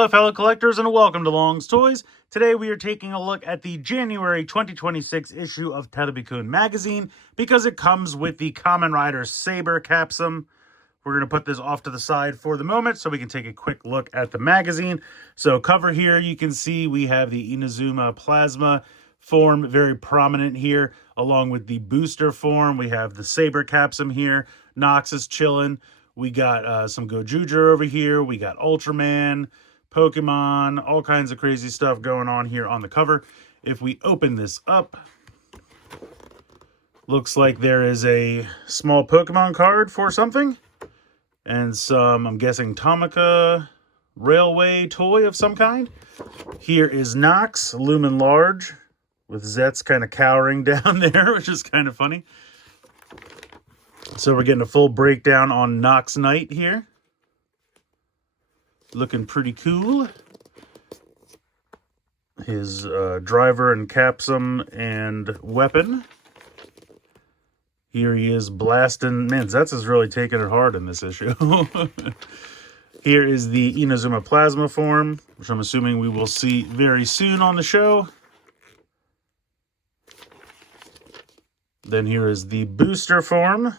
Hello fellow collectors and welcome to Long's Toys. Today we are taking a look at the January 2026 issue of Terebikun magazine because it comes with the Kamen Rider Saber Capsem. We're going to put this off to the side for the moment so we can take a quick look at the magazine. So cover here you can see we have the Inazuma Plasma form very prominent here along with the booster form. We have the Saber Capsem here. Nox is chilling. We got some Gojuger over here. We got Ultraman, Pokemon, all kinds of crazy stuff going on here on the cover. If we open this up, looks like there is a small Pokemon card for something. And some, I'm guessing, Tamaka Railway toy of some kind. Here is Nox, Lumen Large, with Zeztz kind of cowering down there, which is kind of funny. So we're getting a full breakdown on Nox Knight here. Looking pretty cool. His driver and Capsum and weapon. Here he is blasting. Man, Zeztz is really taking it hard in this issue. Here is the Inazuma Plasma form, which I'm assuming we will see very soon on the show. Then here is the booster form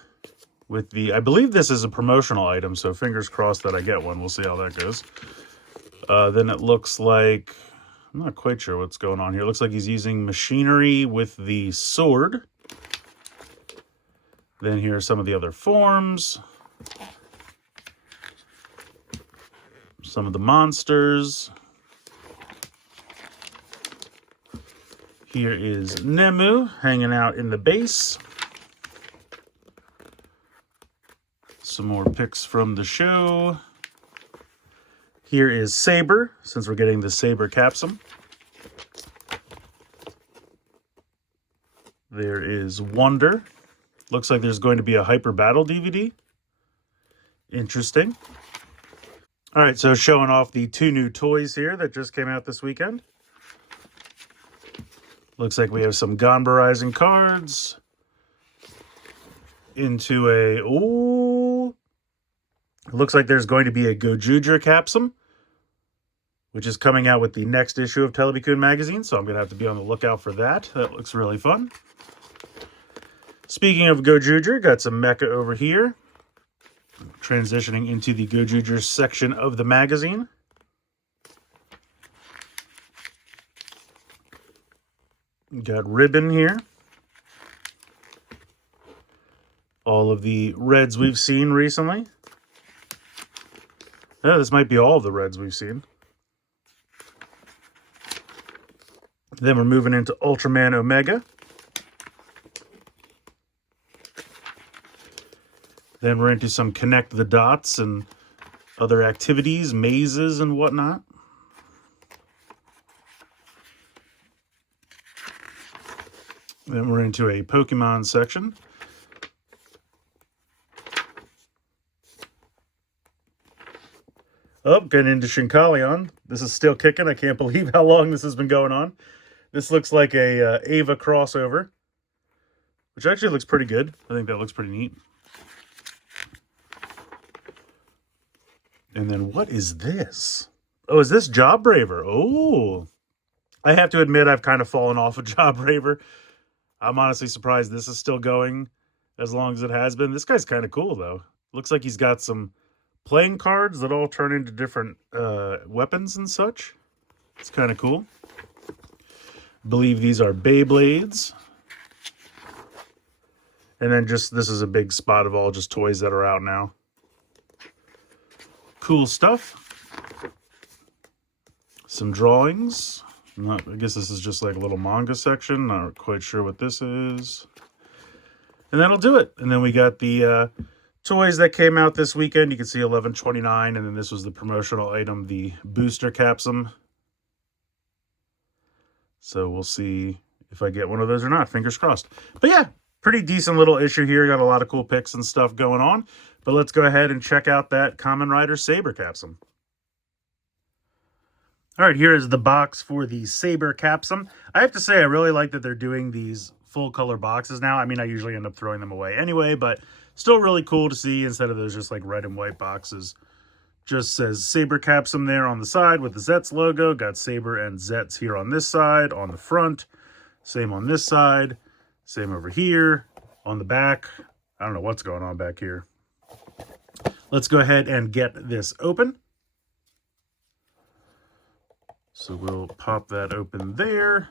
with the, I believe this is a promotional item, so fingers crossed that I get one. We'll see how that goes. Then it looks like, I'm not quite sure what's going on here. It looks like he's using machinery with the sword. Then here are some of the other forms. Some of the monsters. Here is Nemu hanging out in the base. Some more pics from the show. Here is Saber, since we're getting the Saber Capsem. There is Wonder. Looks like there's going to be a Hyper Battle DVD. Interesting. All right, so showing off the two new toys here that just came out this weekend. Looks like we have some Ganbarizing cards. Into a, ooh. Looks like there's going to be a Gojuger Capsum, which is coming out with the next issue of Terebikun magazine, so I'm going to have to be on the lookout for that. That looks really fun. Speaking of Gojuger, got some mecha over here. Transitioning into the Gojuger section of the magazine. Got Ribbon here. All of the reds we've seen recently. Yeah, this might be all of the reds we've seen. Then we're moving into Ultraman Omega. Then we're into some Connect the Dots and other activities, mazes and whatnot. Then we're into a Pokemon section. Oh, getting into Shinkalion. This is still kicking. I can't believe how long this has been going on. This looks like a Ava crossover, which actually looks pretty good. I think that looks pretty neat. And then what is this? Oh, is this Jawbreaker? Oh, I have to admit I've kind of fallen off of Jawbreaker. I'm honestly surprised this is still going as long as it has been. This guy's kind of cool, though. Looks like he's got some playing cards that all turn into different weapons and such. It's kind of cool. I believe these are Beyblades. And then just, this is a big spot of all just toys that are out now. Cool stuff. Some drawings. I guess this is just like a little manga section. Not quite sure what this is. And that'll do it. And then we got the toys that came out this weekend. You can see 11/29, and then this was the promotional item, the Booster Capsum. So we'll see if I get one of those or not. Fingers crossed. But yeah, pretty decent little issue here. Got a lot of cool pics and stuff going on. But let's go ahead and check out that Kamen Rider Saber Capsem. All right, here is the box for the Saber Capsem. I have to say, I really like that they're doing these full color boxes now. I mean, I usually end up throwing them away anyway, but still really cool to see instead of those just like red and white boxes. Just says Saber Capsem there on the side with the Zeztz logo. Got Saber and Zeztz here on this side, on the front. Same on this side. Same over here. On the back. I don't know what's going on back here. Let's go ahead and get this open. So we'll pop that open there.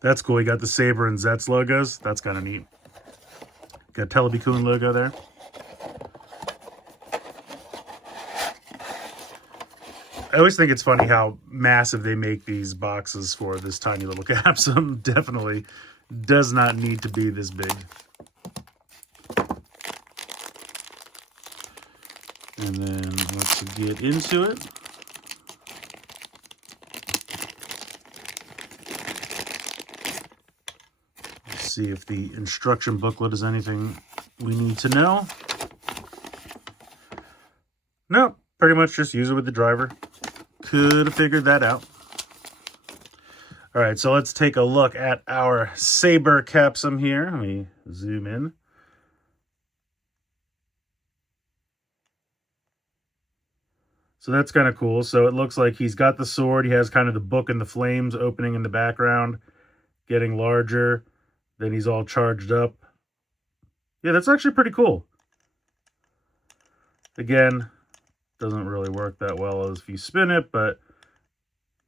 That's cool. You got the Saber and Zeztz logos. That's kind of neat. Got Terebikun logo there. I always think it's funny how massive they make these boxes for this tiny little Capsum. Definitely does not need to be this big. And then let's get into it. Let's see if the instruction booklet is anything we need to know. Nope, pretty much just use it with the driver. Could have figured that out. All right, so let's take a look at our Saber Capsem here. Let me zoom in. So that's kind of cool. So it looks like he's got the sword. He has kind of the book and the flames opening in the background, getting larger. Then he's all charged up. Yeah, that's actually pretty cool. Again, doesn't really work that well as if you spin it, but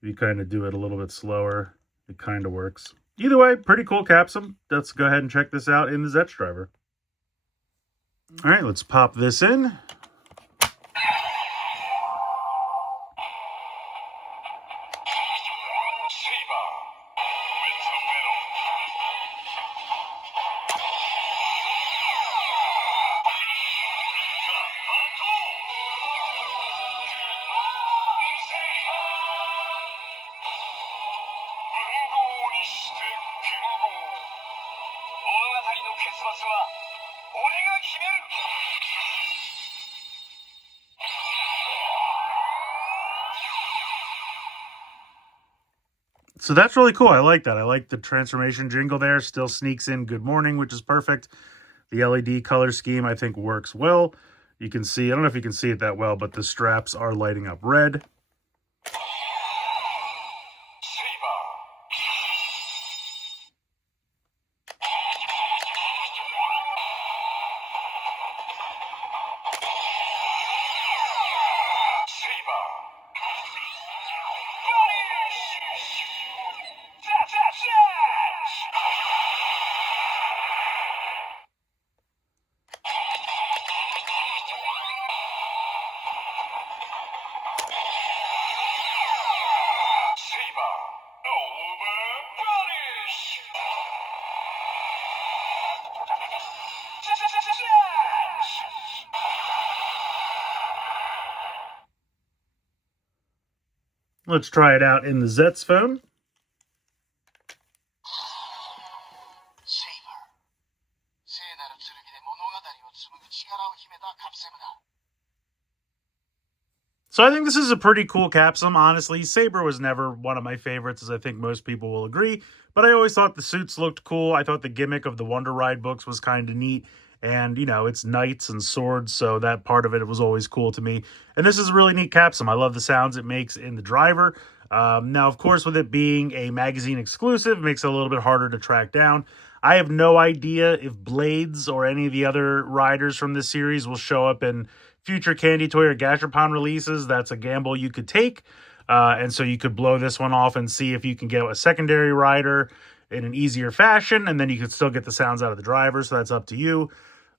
if you kind of do it a little bit slower, it kind of works. Either way, pretty cool Capsum. Let's go ahead and check this out in the Zeztz driver. All right, let's pop this in. So that's really cool. I like that. I like the transformation jingle there. Still sneaks in good morning, which is perfect. The LED color scheme, I think, works well. You can see, I don't know if you can see it that well, but the straps are lighting up red. Let's try it out in the Zeztz phone. So I think this is a pretty cool Capsum, honestly. Saber was never one of my favorites, as I think most people will agree. But I always thought the suits looked cool. I thought the gimmick of the Wonder Ride books was kind of neat. And, you know, it's knights and swords, so that part of it was always cool to me. And this is a really neat Capsum. I love the sounds it makes in the driver. Now, of course, with it being a magazine exclusive, it makes it a little bit harder to track down. I have no idea if Blades or any of the other riders from this series will show up in future Candy Toy or Gashapon releases. That's a gamble you could take. And so you could blow this one off and see if you can get a secondary rider in an easier fashion, and then you could still get the sounds out of the driver, so that's up to you.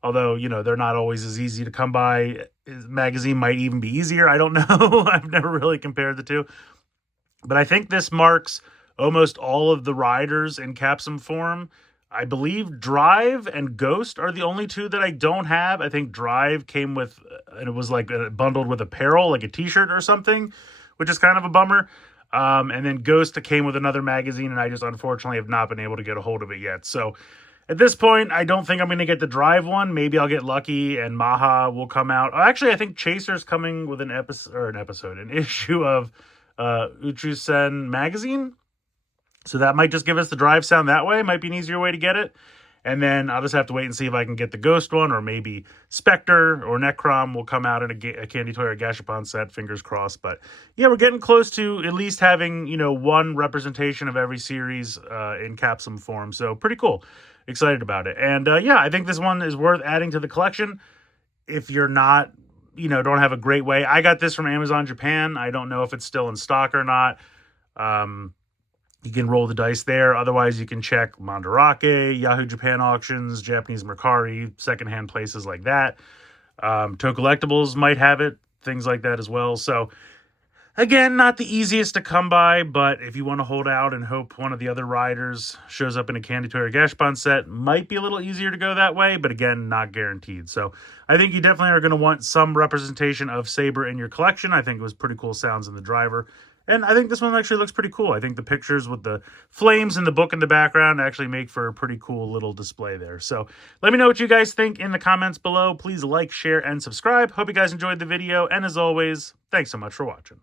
Although, you know, they're not always as easy to come by. Magazine might even be easier. I don't know. I've never really compared the two. But I think this marks almost all of the riders in Capsum form. I believe Drive and Ghost are the only two that I don't have. I think Drive came with, and it was like bundled with apparel, like a t-shirt or something, which is kind of a bummer. And then Ghost came with another magazine, and I just unfortunately have not been able to get a hold of it yet. So at this point, I don't think I'm going to get the Drive one. Maybe I'll get lucky and Maha will come out. Actually, I think Chaser's coming with an issue of Uchusen magazine. So that might just give us the Drive sound that way. Might be an easier way to get it. And then I'll just have to wait and see if I can get the Ghost one, or maybe Spectre or Necrom will come out in a Candy Toy or Gashapon set, fingers crossed. But yeah, we're getting close to at least having, you know, one representation of every series in Capsum form. So pretty cool. Excited about it. And yeah, I think this one is worth adding to the collection. If you're not, you know, don't have a great way. I got this from Amazon Japan. I don't know if it's still in stock or not. You can roll the dice there. Otherwise, you can check Mandarake, Yahoo Japan Auctions, Japanese Mercari, secondhand places like that. Toe Collectibles might have it, things like that as well. So, again, not the easiest to come by, but if you want to hold out and hope one of the other riders shows up in a Candy Toy or Gashapon set, might be a little easier to go that way, but again, not guaranteed. So, I think you definitely are going to want some representation of Saber in your collection. I think it was pretty cool sounds in the driver. And I think this one actually looks pretty cool. I think the pictures with the flames and the book in the background actually make for a pretty cool little display there. So let me know what you guys think in the comments below. Please like, share, and subscribe. Hope you guys enjoyed the video. And as always, thanks so much for watching.